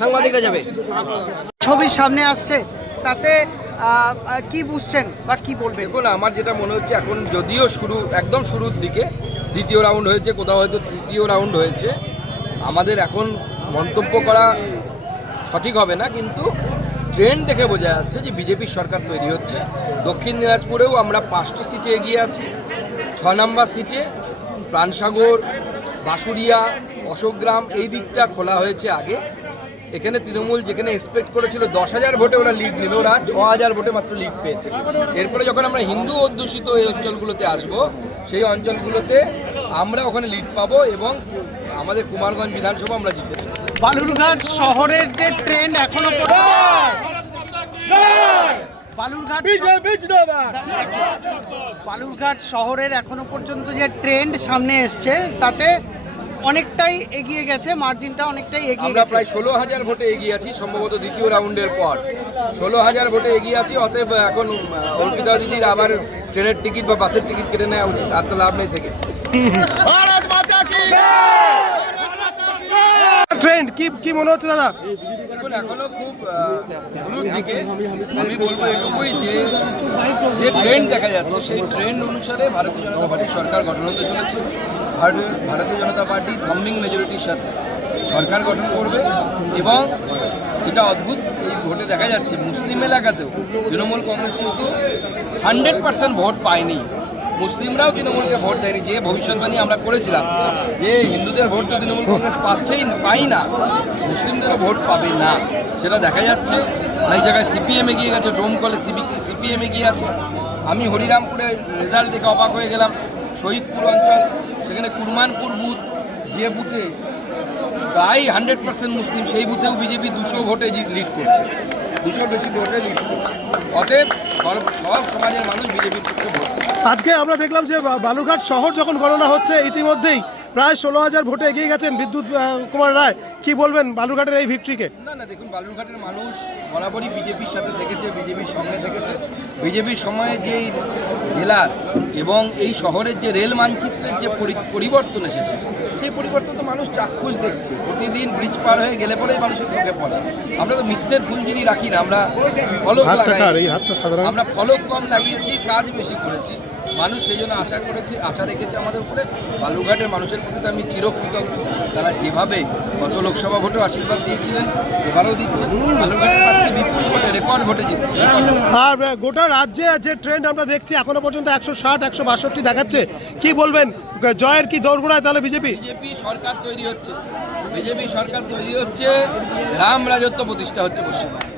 সাংবাদিকরা যাবে ছবির সামনে আসছে, তাতে কি বুঝছেন বা কি বলবেন? দেখুন, আমার যেটা মনে হচ্ছে এখন যদিও একদম শুরুর দিকে দ্বিতীয় রাউন্ড হয়েছে, কোথাও হয়তো তৃতীয় রাউন্ড হয়েছে, আমাদের এখন মন্তব্য করা সঠিক হবে না, কিন্তু ট্রেন্ড দেখে বোঝা যাচ্ছে যে বিজেপির সরকার তৈরি হচ্ছে। দক্ষিণ দিনাজপুরেও আমরা 5টি সিটে এগিয়ে আছি। 6 নম্বর সিটে প্রাণসাগর, বাঁশুড়িয়া, অশোকগ্রাম এই দিকটা খোলা হয়েছে আগে। এখানে তৃণমূল যেখানে এক্সপেক্ট করেছিল 10,000 ভোটে ওরা লিড নেবে, ওরা 6,000 ভোটে মাত্র লিড পেয়েছে। এরপরে যখন আমরা হিন্দু অধ্যুষিত এই অঞ্চলগুলোতে আসব, সেই অঞ্চলগুলোতে আমরা ওখানে লিড পাবো এবং আমাদের কুমারগঞ্জ বিধানসভা আমরা জিততে পারবো। বালুরঘাট শহরের যে ট্রেন্ড এখনো বালুরঘাট শহরের এখনো পর্যন্ত যে ট্রেন্ড সামনে এসছে, তাতে অনেকটাই এগিয়ে গেছে, মার্জিনটা অনেকটাই এগিয়ে গেছে। প্রায় 16,000 ভোটে এগিয়ে আছি, সম্ভবত দ্বিতীয় রাউন্ডের পর 16,000 ভোটে এগিয়ে আছি। অতএব এখন অর্পিতা দিদির আবার ট্রেনের টিকিট বা বাসের টিকিট কেটে নেওয়া উচিত, আর তো লাভ নেই থেকে। ট্রেন্ড কি মনে হচ্ছে দাদা? দেখুন, এখনো খুব শুরুর দিকে। আমি বলবো এটুকুই যে ট্রেন্ড দেখা যাচ্ছে, সেই ট্রেন্ড অনুসারে ভারতীয় জনতা পার্টির সরকার গঠন হতে চলেছে। ভারতীয় জনতা পার্টি থাম্বিং মেজরিটির সাথে সরকার গঠন করবে এবং এটা অদ্ভুত এই ভোটে দেখা যাচ্ছে মুসলিম এলাকাতেও তৃণমূল কংগ্রেস কিন্তু 100% ভোট পায়নি। মুসলিমরাও তৃণমূলকে ভোট দেয়নি। যে ভবিষ্যৎবাণী আমরা করেছিলাম যে হিন্দুদের ভোট তো তৃণমূল কংগ্রেস পাই না, মুসলিমদেরও ভোট পাবে না, সেটা দেখা যাচ্ছে। অনেক জায়গায় সিপিএম এগিয়ে গেছে, ডোমকলে সিপিএম এগিয়ে আছে। আমি হরিরামপুরে রেজাল্ট দেখে অবাক হয়ে গেলাম। শহীদপুর অঞ্চল, সেখানে কুরমানপুর বুথ, যে বুথে প্রায় 100% মুসলিম, সেই বুথেও বিজেপি 200 ভোটে লিড করছে, 200 বেশি ভোটে লিড করছে। অতএব সব সমাজের মানুষ বিজেপির পক্ষে ভোট। আজকে আমরা দেখলাম যে বালুরঘাট শহর যখন গণনা হচ্ছে, ইতিমধ্যেই প্রায় 16,000 ভোটে এগিয়ে গেছেন বিদ্যুৎ কুমার রায়। কি বলবেন বালুরঘাটের এই ভিক্টরিকে? না, দেখুন, বালুরঘাটের মানুষ বরাবরই বিজেপির সাথে থেকেছে, বিজেপির সঙ্গে থেকেছে। বিজেপির সময়ে যে জেলার এবং এই শহরের যে রেল মানচিত্রের যে পরিবর্তন এসেছে, সেই পরিবর্তন তো মানুষ চাক্ষুষ দেখছে। প্রতিদিন ব্রিজ পার হয়ে গেলে পরেই মানুষের চোখে পড়ে। আমরা তো মিথ্যের ফুলঝুরি রাখি না, আমরা ফলক আমরা ফলক কম লাগিয়েছি, কাজ বেশি করেছি। মানুষ সেই জন্য আশা রেখেছে আমাদের উপরে। বালুরঘাটের মানুষের প্রতি আমি চিরকৃতজ্ঞ। তারা যেভাবে গত লোকসভা ভোটে আশীর্বাদ দিয়েছিলেন, এবারেও দিচ্ছেন। বালুরঘাটের প্রার্থী বিপুল ভোটে, রেকর্ড ভোটে জিতবে। আর গোটা রাজ্যে যে ট্রেন্ড আমরা দেখছি এখনো পর্যন্ত 160-162 দেখাচ্ছে, কি বলবেন? জয়ের কি দৌড়গোড়ায় তাহলে বিজেপি সরকার তৈরি হচ্ছে, বিজেপি সরকার তৈরি হচ্ছে, রাম রাজত্ব প্রতিষ্ঠা হচ্ছে পশ্চিমবঙ্গে।